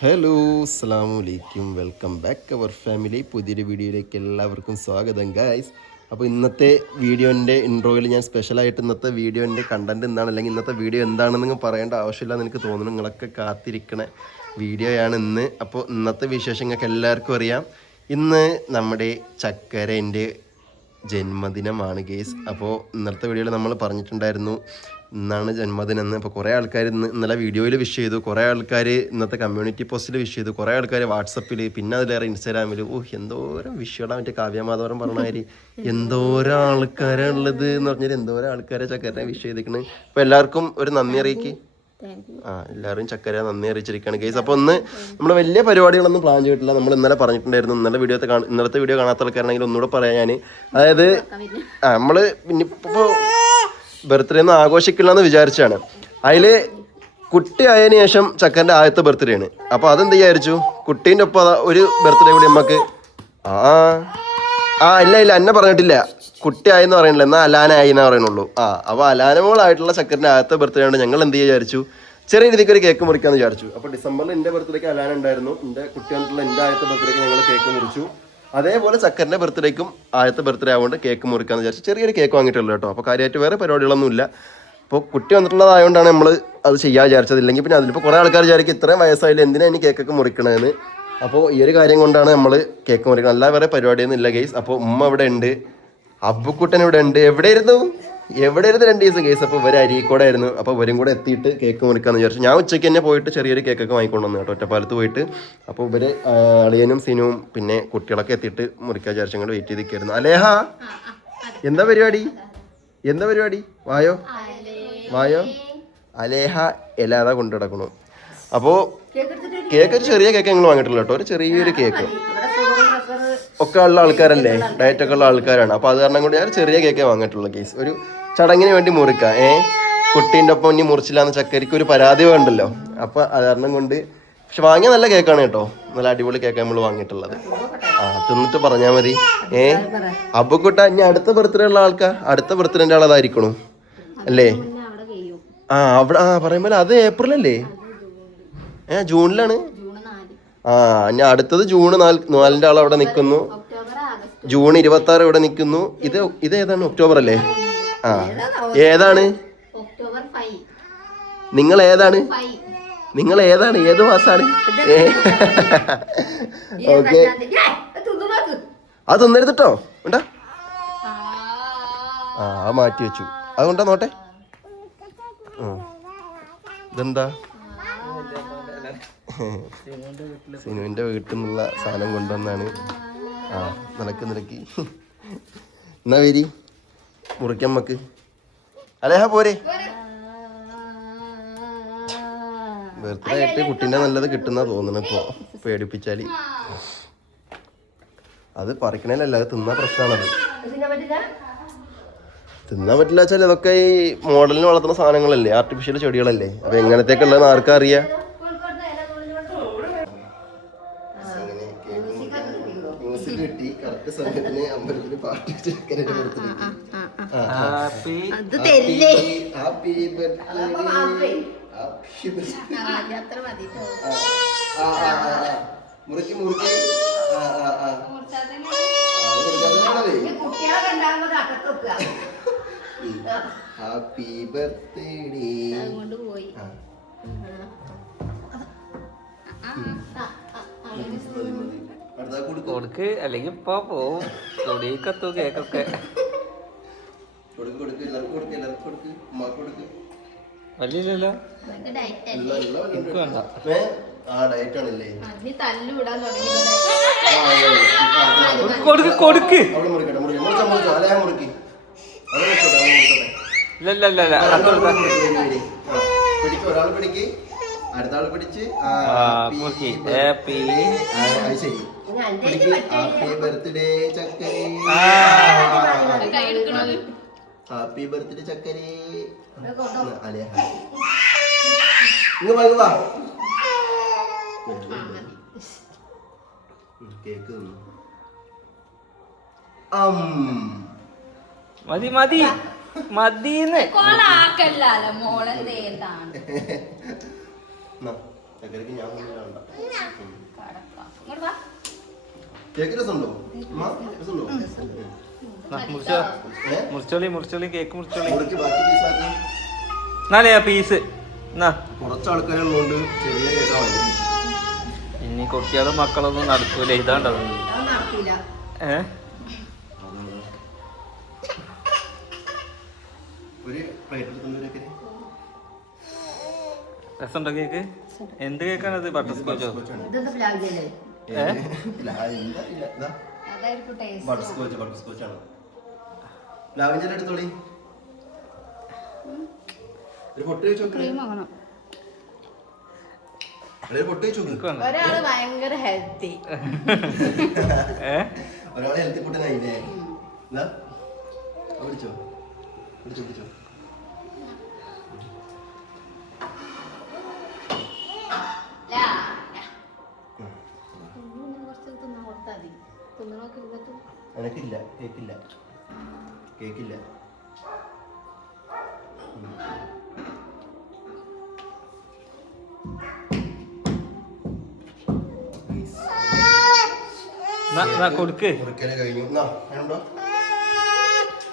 Hello അസ്സലാമലൈക്കും welcome back അവർ family. പുതിയൊരു വീഡിയോയിലേക്ക് എല്ലാവർക്കും സ്വാഗതം ഗായ്സ്. അപ്പോൾ ഇന്നത്തെ വീഡിയോൻ്റെ ഇൻട്രോയിൽ ഞാൻ സ്പെഷ്യലായിട്ട് ഇന്നത്തെ വീഡിയോൻ്റെ കണ്ടൻറ്റ് എന്താണ്, അല്ലെങ്കിൽ ഇന്നത്തെ വീഡിയോ എന്താണെന്ന് പറയേണ്ട ആവശ്യമില്ലെന്ന് എനിക്ക് തോന്നുന്നു. നിങ്ങളൊക്കെ കാത്തിരിക്കണ വീഡിയോയാണ് ഇന്ന്. അപ്പോൾ ഇന്നത്തെ വിശേഷങ്ങൾക്ക് എല്ലാവർക്കും അറിയാം. ഇന്ന് നമ്മുടെ ചക്കരേൻ്റെ ജന്മദിനമാണ് ഗേസ്. അപ്പോൾ ഇന്നത്തെ വീഡിയോയിൽ നമ്മൾ പറഞ്ഞിട്ടുണ്ടായിരുന്നു ഇന്നാണ് ജന്മദിനം എന്ന്. അപ്പോൾ കുറേ ആൾക്കാർ ഇന്നലെ വീഡിയോയിൽ വിഷ് ചെയ്തു, കുറേ ആൾക്കാർ ഇന്നത്തെ കമ്മ്യൂണിറ്റി പോസ്റ്റിൽ വിഷ് ചെയ്തു, കുറേ ആൾക്കാർ വാട്സപ്പിൽ, പിന്നെ അതിലേറെ ഇൻസ്റ്റാഗ്രാമിൽ. എന്തോരം വിഷുകളാണ് മറ്റേ കാവ്യമാധവരം പറഞ്ഞാൽ എന്തോരം ആൾക്കാരുള്ളത് എന്ന് പറഞ്ഞാൽ എന്തോരം ആൾക്കാരെ ചക്കരനെ വിഷ് ചെയ്തിരിക്കുന്നത്. അപ്പോൾ എല്ലാവർക്കും ഒരു നന്ദി അറിയിക്ക്. എല്ലാവരും ചക്കര നന്ദി അറിയിച്ചിരിക്കുകയാണ് ഗൈസ്. അപ്പോൾ ഒന്ന് നമ്മൾ വലിയ പരിപാടികളൊന്നും പ്ലാൻ ചെയ്തിട്ടില്ല. നമ്മൾ ഇന്നലെ പറഞ്ഞിട്ടുണ്ടായിരുന്നു. ഇന്നലത്തെ വീഡിയോ കാണാത്ത ആൾക്കാരാണെങ്കിൽ ഒന്നുകൂടെ പറയാം ഞാൻ. അതായത് നമ്മൾ ഇനിയിപ്പോൾ ബർത്ത്ഡേ ഒന്നും ആഘോഷിക്കില്ല എന്ന് വിചാരിച്ചാണ്. അതിൽ കുട്ടി ആയതിനു ശേഷം ചക്കൻ്റെ ആദ്യത്തെ ബർത്ത്ഡേ ആണ്. അപ്പോൾ അതെന്ത് വിചാരിച്ചു, കുട്ടീൻ്റെ ഒപ്പം ഒരു ബർത്ത്ഡേ കൂടി നമുക്ക് ഇല്ല എന്നെ പറഞ്ഞിട്ടില്ല, കുട്ടി ആയെന്ന് പറയണില്ല, എന്നാൽ അലാനായി എന്ന് പറയണുള്ളൂ. അപ്പോൾ അലാനമോളായിട്ടുള്ള ചക്കരൻ്റെ ആദ്യത്തെ ബർത്ത്ഡേ ആണ്. ഞങ്ങൾ എന്ത് വിചാരിച്ചു, ചെറിയ രീതിക്ക് ഒരു കേക്ക് മുറിക്കാമെന്ന് വിചാരിച്ചു. അപ്പോൾ ഡിസംബറിൽ എൻ്റെ ബർത്ത്ഡേക്ക് അലാന ഉണ്ടായിരുന്നു. എൻ്റെ കുട്ടി വന്നിട്ടുള്ള എൻ്റെ ആദ്യത്തെ ബർത്ത്ഡേക്ക് ഞങ്ങൾ കേക്ക് മുറിച്ചു. അതേപോലെ ചക്കരൻ്റെ ബർത്ത്ഡേക്കും ആദ്യത്തെ ബർത്ത്ഡേ ആയതുകൊണ്ട് കേക്ക് മുറിക്കാമെന്ന് വിചാരിച്ചു. ചെറിയൊരു കേക്ക് വാങ്ങിയിട്ടുള്ളൂ കേട്ടോ. അപ്പോൾ കാര്യമായിട്ട് വേറെ പരിപാടികളൊന്നുമില്ല. അപ്പോൾ കുട്ടി വന്നിട്ടുള്ളതായതുകൊണ്ടാണ് നമ്മൾ അത് ചെയ്യാൻ വിചാരിച്ചത്. ഇല്ലെങ്കിൽ പിന്നെ അതിലിപ്പോൾ കുറേ ആൾക്കാർ വിചാരിക്കും ഇത്രയും വയസ്സായാലും എന്തിനാണ് ഇനി കേക്കൊക്കെ മുറിക്കണതെന്ന്. അപ്പോൾ ഈ ഒരു കാര്യം കൊണ്ടാണ് നമ്മൾ കേക്ക് മുറിക്കുന്നത്. അല്ല വേറെ പരിപാടിയൊന്നും ഇല്ല ഗെയ്സ്. അപ്പോൾ ഉമ്മ ഇവിടെ ഉണ്ട്, അബ്ബുക്കുട്ടൻ ഇവിടെ ഉണ്ട്. എവിടെയായിരുന്നു 2 ദിവസം ഗെയ്സ്. അപ്പോൾ ഇവർ അരീക്കോടായിരുന്നു. അപ്പോൾ ഇവരും കൂടെ എത്തിയിട്ട് കേക്ക് മുറിക്കാമെന്ന് വിചാരിച്ചു. ഞാൻ ഉച്ചയ്ക്ക് തന്നെ പോയിട്ട് ചെറിയൊരു കേക്കൊക്കെ വാങ്ങിക്കൊണ്ട് വന്നു കേട്ടോ, ഒറ്റപ്പാലത്ത് പോയിട്ട്. അപ്പോൾ ഇവർ അളിയനും സിനുവും പിന്നെ കുട്ടികളൊക്കെ എത്തിയിട്ട് മുറിക്കാൻ വിചാരിച്ചു. ഞങ്ങൾ വെയിറ്റ് ചെയ്തിരിക്കുന്നു. അലേഹ എന്താ പരിപാടി? വായോ അലേഹ എല്ലാതാ കൊണ്ടു കിടക്കണു. അപ്പോൾ കേക്ക് ഒരു ചെറിയ കേക്ക് ഞങ്ങൾ വാങ്ങിയിട്ടില്ല കേട്ടോ, ഒരു ചെറിയൊരു കേക്ക്. ഒക്കെ ഉള്ള ആൾക്കാരല്ലേ, ഡയറ്റൊക്കെ ഉള്ള ആൾക്കാരാണ്. അപ്പോൾ അത് കാരണം കൊണ്ട് ഞാൻ ചെറിയ കേക്കേ വാങ്ങിയിട്ടുള്ള കേസ്. ഒരു ചടങ്ങിന് വേണ്ടി മുറിക്കാം. കുട്ടീൻ്റെ ഒപ്പം ഇനി മുറിച്ചില്ല എന്ന് ചക്കരിക്ക് ഒരു പരാതി വേണ്ടല്ലോ. അപ്പോൾ അത് കാരണം കൊണ്ട്, പക്ഷെ വാങ്ങിയ നല്ല കേക്കാണ് കേട്ടോ, നല്ല അടിപൊളി കേക്ക് നമ്മൾ വാങ്ങിയിട്ടുള്ളത്. തിന്നിട്ട് പറഞ്ഞാൽ മതി. അബ്ബുക്കുട്ട ഇനി അടുത്ത ബർത്ത്ഡേ ഉള്ള അടുത്ത ബർത്ത്ഡേൻ്റെ ആളതായിരിക്കണു അല്ലേ? അവിടെ പറയുമ്പോൾ അത് ഏപ്രിലല്ലേ? ജൂണിലാണ്. ഇനി അടുത്തത് ജൂൺ 4 ആൾ അവിടെ നിൽക്കുന്നു. ജൂൺ 26 ഇവിടെ നിൽക്കുന്നു. ഇത് ഏതാണ്? ഒക്ടോബർ അല്ലേ? ഏതാണ് നിങ്ങൾ ഏതാണ് ഏത് മാസാണ്? ഓക്കെ, അത് തിന്നരുതിട്ടോ. ഉണ്ടാ മാറ്റി വെച്ചു. അതുകൊണ്ടാ നോട്ടെ. ഇതെന്താ? സിനുവിൻ്റെ വീട്ടിൽ നിന്നുള്ള സാധനം കൊണ്ടുവന്നാണ്. നിലക്കി എന്നാ വരി മുറിക്കമ്മക്ക്. അലേഹ പോരെ. ബർത്ത്ഡേ ആയിട്ട് കുട്ടീൻ്റെ നല്ലത് കിട്ടുന്ന തോന്നുന്നു. ഇപ്പോൾ പേടിപ്പിച്ചാൽ അത് പറിക്കണേലല്ല, അത് തിന്നാ പ്രശ്നമാണത്. തിന്നാൻ പറ്റില്ല വെച്ചാൽ ഇതൊക്കെ ഈ മോഡലിന് വളർത്തുന്ന സാധനങ്ങളല്ലേ, ആർട്ടിഫിഷ്യൽ ചെടികളല്ലേ. അപ്പോൾ എങ്ങനത്തേക്കുള്ളതെന്ന് ആർക്കാ അറിയാം. സമയത്തിന് അമ്പലത്തിന് പാട്ട് മുറുക്കി ഹാപ്പി ബർത്ത്ഡേ പോയി. കൊടുക്ക്, അല്ലെങ്കിൽ ഇപ്പൊ പോവും തൊടിക്കത്തു കേക്കൊക്കെ. വല്ലില്ലല്ലോ, എനിക്ക് വേണ്ട. കൊടുക്ക്. ഇല്ല ഒരാൾ പിടിക്ക്, അടുത്ത ആൾ പിടിച്ച് ഹാപ്പി ബർത്ത്ഡേ ചക്കരേ, ഹാപ്പി ബർത്ത്ഡേ ചക്കരേ. കേക്ക് മതി മതിന്ന്. ചക്കരക്ക് ഞാൻ വേണ്ട. കേക്ക് രസമുണ്ടോ? രസമുണ്ടോ? മുറിച്ചോളി കേക്ക് മുറിച്ചോളി. മുറിക്ക് ബാക്കി പീസാക്കി. എന്നാലേ ആ പീസ് എന്നാ കുറച്ച് ആൾക്കാരുള്ളതുകൊണ്ട് ചെറിയ കേക്കാണ്. ഇനി കുട്ടികളും മക്കളൊന്നും നടക്കൂല. ഇതാണ്ടത് ഒരു പ്ലേറ്റ് രസമുണ്ടോ കേക്ക്? എന്ത് കേക്കാണത്? ബട്ടർ സ്കോച്ചോ? ബട്ടർ സ്കോച്ച് ആണ്. ലാവഞ്ചർ എടുത്തോളി. ഒരു പൊട്ട് വെച്ച് ഒരാള് ഭയങ്കര ഹെൽത്തി, ഒരാളെ ഹെൽത്തി പൊട്ടനായില്ലേ? പിടിച്ചോ പിടിച്ചോ പിടിച്ചോ. എനക്കില്ല കേക്കില്ല കേക്കില്ല. കൊടുക്ക്. കുറുക്കല് കഴിഞ്ഞു. അങ്ങുണ്ടോ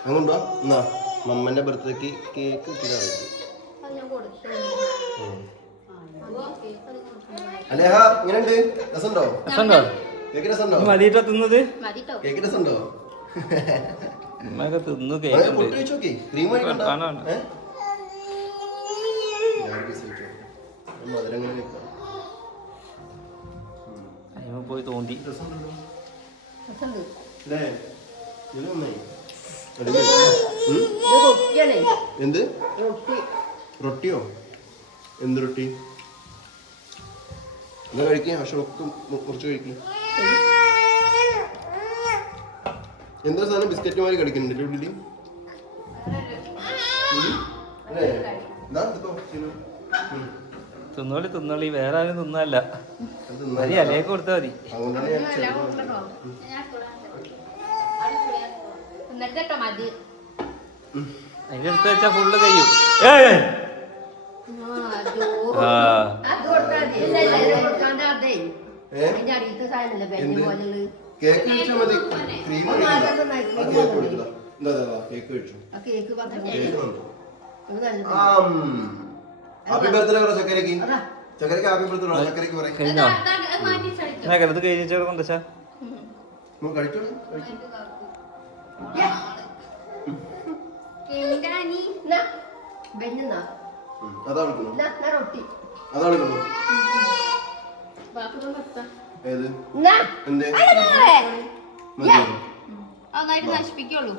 അങ്ങുണ്ടോ? എന്നാ മമ്മന്റെ ബർത്ത്ഡേക്ക് കേക്ക് അലേഹ ഇങ്ങനെയുണ്ട്. രസമുണ്ടോ? കേക്ക് രസമുണ്ടോ? മതിട്ടോ തിന്നത്? കേക്ക് രസമുണ്ടോ? തിന്നു കേക്ക്. പൊട്ടി വെച്ച് നോക്കി. ക്രീം മധുരം പോയി തോണ്ടി. എന്ത് റൊട്ടിയോ? എന്ത് റൊട്ടി? എന്നാ കഴിക്കുക. പക്ഷെ ഒക്കെ കുറച്ച് കഴിക്കും. എന്താ സാധനം? ബിസ്ക്കറ്റ് മാതിരി കഴിക്കുന്നുണ്ട് ഉള്ളില്. തിന്നോളി വേറെ ആരും തിന്നല്ല. മതി അലേക്ക് കൊടുത്താ മതി. അതിനെടുത്ത് വെച്ചാ ഫുള്ള് കഴിയും. കേക്ക് കഴിച്ചാൽ മതി. ക്രീം കേക്ക് കഴിച്ചു. ഹാപ്പി ബർത്ത്ഡേ പറ ചക്കരക്ക്. ചക്കരക്ക് ഹാപ്പി ബർത്ത്ഡേ. ചക്കരക്ക് പറ. കഴിഞ്ഞോ? ഇത് കഴിഞ്ഞ കൊണ്ടുവച്ചാ കഴിച്ചോളൂ. നശിപ്പിക്കുള്ളൂ.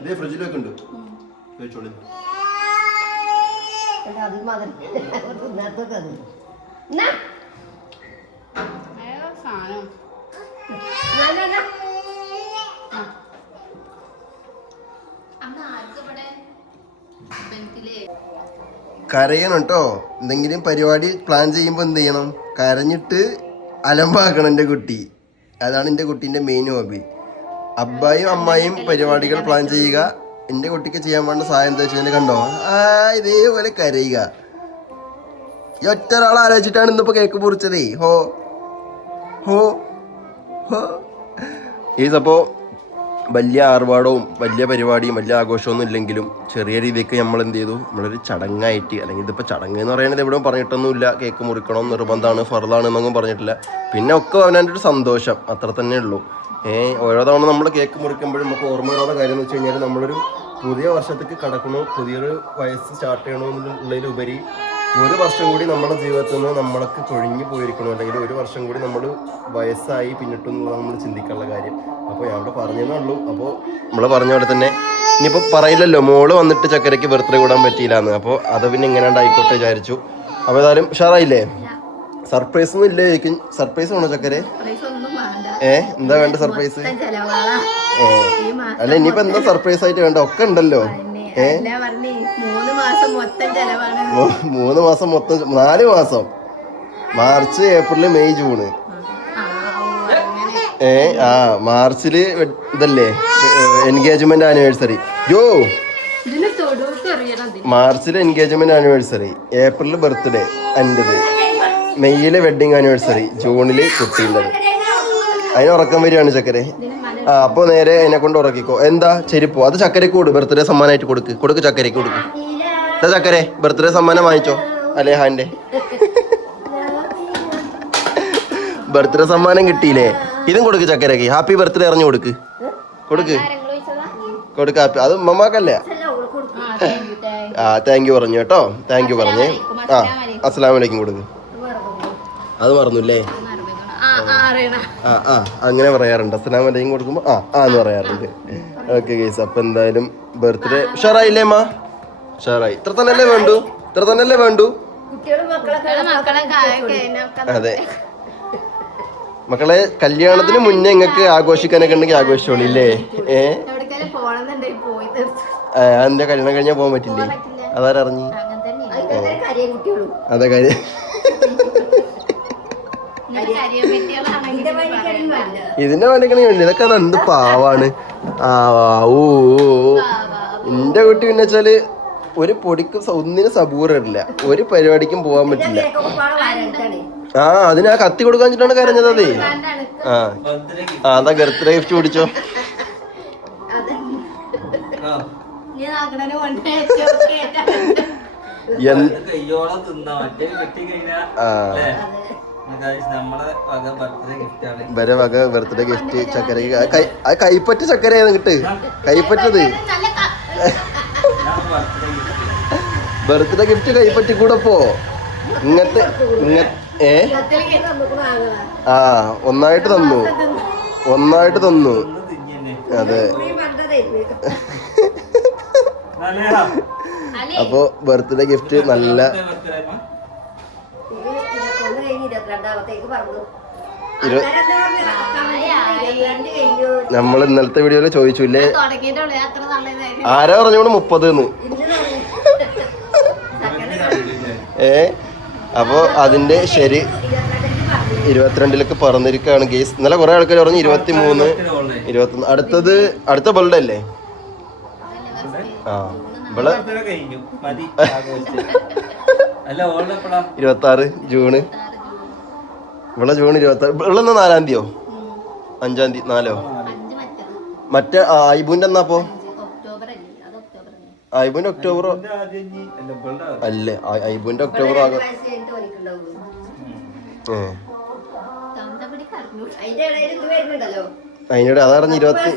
ഇതേ ഫ്രിഡ്ജിലൊക്കെ ഉണ്ട്. കഴിച്ചോളൂ. കരയണം കേട്ടോ. എന്തെങ്കിലും പരിപാടി പ്ലാൻ ചെയ്യുമ്പോൾ എന്ത് ചെയ്യണം? കരഞ്ഞിട്ട് അലമ്പാക്കണം എൻ്റെ കുട്ടി. അതാണ് എൻ്റെ കുട്ടീൻ്റെ മെയിൻ ഹോബി. അബ്ബായും അമ്മായും പരിപാടികൾ പ്ലാൻ ചെയ്യുക. എൻ്റെ കുട്ടിക്ക് ചെയ്യാൻ വേണ്ട സഹായം എന്താ വെച്ചാൽ കണ്ടോ, ഇതേപോലെ കരയുക. ഈ ഒറ്റ ഒരാൾ ആലോചിച്ചിട്ടാണ് ഇന്നിപ്പോൾ കേക്ക് മുറിച്ചതേ. ഹോ ഹോ ഹോ. അപ്പോൾ വലിയ ആർഭാടവും വലിയ പരിപാടിയും വലിയ ആഘോഷമൊന്നും ഇല്ലെങ്കിലും ചെറിയ രീതിക്ക് നമ്മൾ എന്ത് ചെയ്തു, നമ്മളൊരു ചടങ്ങായിട്ട്, അല്ലെങ്കിൽ ഇതിപ്പോൾ ചടങ്ങ് എന്ന് പറയുന്നത് എവിടെയും പറഞ്ഞിട്ടൊന്നുമില്ല. കേക്ക് മുറിക്കണം നിർബന്ധമാണ്, ഫർദാണ് എന്നൊന്നും പറഞ്ഞിട്ടില്ല. പിന്നെ ഒക്കെ അവനവൻ്റെ ഒരു സന്തോഷം, അത്ര തന്നെ ഉള്ളൂ. ഓരോ തവണ നമ്മൾ കേക്ക് മുറിക്കുമ്പോഴും നമുക്ക് ഓർമ്മയുള്ള കാര്യം എന്ന് വെച്ച് കഴിഞ്ഞാൽ നമ്മളൊരു പുതിയ വർഷത്തേക്ക് കടക്കണോ, പുതിയൊരു വയസ്സ് സ്റ്റാർട്ട് ചെയ്യണോ എന്നുള്ളതിലുപരി ഒരു വർഷം കൂടി നമ്മുടെ ജീവിതത്തിൽ നിന്ന് നമ്മൾക്ക് കൊഴിഞ്ഞു പോയിരിക്കണോ, അല്ലെങ്കിൽ ഒരു വർഷം കൂടി നമ്മൾ വയസ്സായി പിന്നിട്ടെന്നുള്ള നമ്മൾ ചിന്തിക്കാനുള്ള കാര്യം. അപ്പോൾ ഞാൻ ഇവിടെ പറഞ്ഞതേ ഉള്ളൂ. അപ്പോൾ നമ്മൾ പറഞ്ഞ പോലെ തന്നെ ഇനിയിപ്പോൾ പറയില്ലല്ലോ മോള് വന്നിട്ട് ചക്കരയ്ക്ക് ബർത്ത്ഡേ കൂടാൻ പറ്റിയില്ല എന്ന്. അപ്പോൾ അത് പിന്നെ ഇങ്ങനെ ഉണ്ടായിക്കോട്ടെ വിചാരിച്ചു. അപ്പോൾ ഏതായാലും ഉഷാറായില്ലേ? സർപ്രൈസ് ഒന്നും ഇല്ലേ ചോദിക്കും. സർപ്രൈസ് വേണോ ചക്കരെ? എന്താ വേണ്ട സർപ്രൈസ്? അല്ല ഇനിയിപ്പോ എന്താ സർപ്രൈസ് ആയിട്ട് വേണ്ട? ഒക്കെ ഉണ്ടല്ലോ. 3 മാസം മൊത്തം 4 മാസം, മാർച്ച് ഏപ്രിൽ മെയ് ജൂണ്. മാർച്ചില് ഇതല്ലേ എൻഗേജ്മെന്റ് ആനിവേഴ്സറി. മാർച്ചിൽ എൻഗേജ്മെന്റ് ആനിവേഴ്സറി, ഏപ്രിലിൽ ബർത്ത്ഡേ എൻ്റെത്, മെയ്യിലെ വെഡിങ് ആനിവേഴ്സറി, ജൂണില് കുട്ടിയുള്ളത്. അതിന് ഉറക്കം വരികയാണ് ചക്കരെ. ആ അപ്പോൾ നേരെ അതിനെ കൊണ്ട് ഉറക്കിക്കോ. എന്താ ചെരുപ്പോ? അത് ചക്കരക്ക് കൊടു, ബർത്ത്ഡേ സമ്മാനമായിട്ട് കൊടുക്ക് ചക്കരക്ക് കൊടുക്ക്. ചക്കരെ ബർത്ത്ഡേ സമ്മാനം വാങ്ങിച്ചോ അലേഹാന്റെ. ബർത്ത്ഡേ സമ്മാനം കിട്ടിയില്ലേ? ഇതും കൊടുക്ക് ചക്കരക്ക്. ഹാപ്പി ബർത്ത്ഡേ അറിഞ്ഞു കൊടുക്ക് ഹാപ്പി. അത് ഉമ്മമാക്കല്ലേ? ആ താങ്ക് യു പറഞ്ഞു കേട്ടോ, താങ്ക് യു പറഞ്ഞേ. ആ അസ്സലാമു അലൈക്കും കൊടുക്ക്. അത് മറന്നുല്ലേ? ആ അങ്ങനെ പറയാറുണ്ട്. അസ്സലാമു അലൈക്കും കൊടുക്കുമ്പോൾ എന്ന് പറയാറുണ്ട്. ഓക്കെ ഗൈസ്, അപ്പം എന്തായാലും ബർത്ത്ഡേ ഉഷാറായില്ലേ അമ്മ? ഉഷാറായി. ഇത്ര തന്നെയല്ലേ വേണ്ടു? അതെ മക്കളെ, കല്യാണത്തിന് മുന്നേ നിങ്ങൾക്ക് ആഘോഷിക്കാനൊക്കെ ഉണ്ടെങ്കിൽ ആഘോഷിച്ചോളൂ ഇല്ലേ? എന്റെ കല്യാണം കഴിഞ്ഞാൽ പോകാൻ പറ്റില്ലേ? അതാരറിഞ്ഞു? അതെ കാര്യം. ഇതിന്റെ വണ്ടിക്കണി വേണ്ടി ഇതൊക്കെ എന്ത് പാവാണ്. എന്റെ വീട്ടിൽ പിന്നെ വെച്ചാല് ഒരു പൊടിക്കും ഒന്നിനും സബൂറില്ല, ഒരു പരിപാടിക്കും പോകാൻ പറ്റില്ല. അതിന് ആ കത്തി കൊടുക്കാൻ വെച്ചിട്ടാണ് കരഞ്ഞത്. അതേ അതാ ബർത്ത്ഡേ ഗിഫ്റ്റ് പിടിച്ചോ. വരെ വക ബർത്ത്ഡേ ഗിഫ്റ്റ് ചക്കര. കൈപ്പറ്റ ചക്കരയാണ് കിട്ട്, കൈപ്പറ്റത് ബർത്ത്ഡേ ഗിഫ്റ്റ് കൈപ്പറ്റി കൂടെ പോ. ഇങ്ങനത്തെ ഒന്നായിട്ട് തന്നു. അതെ അപ്പൊ ബർത്ത്ഡേ ഗിഫ്റ്റ് നല്ല. നമ്മൾ ഇന്നലത്തെ വീഡിയോയില് ചോദിച്ചില്ലേ ആരാ പറഞ്ഞോണ്ട് 30 അപ്പൊ അതിന്റെ ശരി 22 പറന്നിരിക്കുകയാണ് ഗേസ്. ഇന്നലെ കുറെ ആൾക്കാർ പറഞ്ഞു 23, 21. അടുത്ത ബർത്ത്ഡേ അല്ലേ? ഇവിടെ 26 ജൂണ്. ഇവിടെ ജൂൺ 26. ഇവിടെ 4-ാം തീയതിയോ 5-ാം തീയതി 4-ഓ? മറ്റേ ഐബുന്റെ എന്നാപ്പോ? ഐബുന്റെ ഒക്ടോബറോ അല്ലേ? ഐബുന്റെ ഒക്ടോബർ ആകും. അതിനിടെ അതറിഞ്ഞ് 20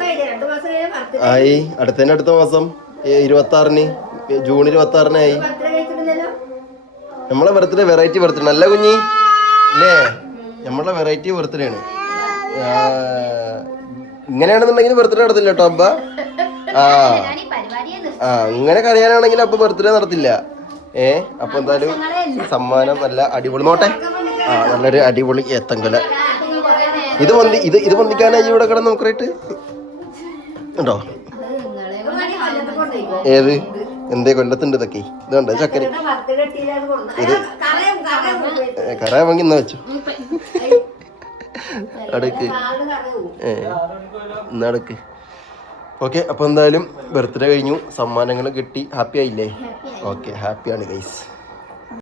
ആയി. അടുത്ത മാസം 26-ന്, ജൂൺ 26-നായി. നമ്മളെ ബർത്ത്ഡേ വെറൈറ്റി ബർത്ത്ഡേ നല്ല കുഞ്ഞി അല്ലേ? നമ്മളെ വെറൈറ്റി ബർത്ത്ഡേ ആണ്. ഇങ്ങനെയാണെന്നുണ്ടെങ്കിൽ ബർത്ത്ഡേ നടത്തില്ല കേട്ടോ അബ്ബ. ഇങ്ങനെ കരയാനാണെങ്കിൽ അപ്പൊ ബർത്ത്ഡേ നടത്തില്ല. അപ്പൊ എന്തായാലും സമ്മാനം നല്ല അടിപൊളി. നോട്ടെ, നല്ലൊരു അടിപൊളി ഏത്തങ്കൊല. ഇത് പൊന്തിക്കാനായി ഇവിടെ കിടന്ന് നോക്കിയിട്ട് ഉണ്ടോ? ഏത് എന്തേ കൊല്ലത്തുണ്ട് ഇതൊക്കെ? ഇതുണ്ട് ചക്കര. ഇത് കറ വാങ്ങി ഇന്ന വെച്ചു അടുക്ക് ഇന്നടുക്ക്. ഓക്കെ, അപ്പോൾ എന്തായാലും ബർത്ത്ഡേ കഴിഞ്ഞു, സമ്മാനങ്ങൾ കിട്ടി. ഹാപ്പി ആയില്ലേ? ഓക്കെ, ഹാപ്പിയാണ് ഗൈസ്.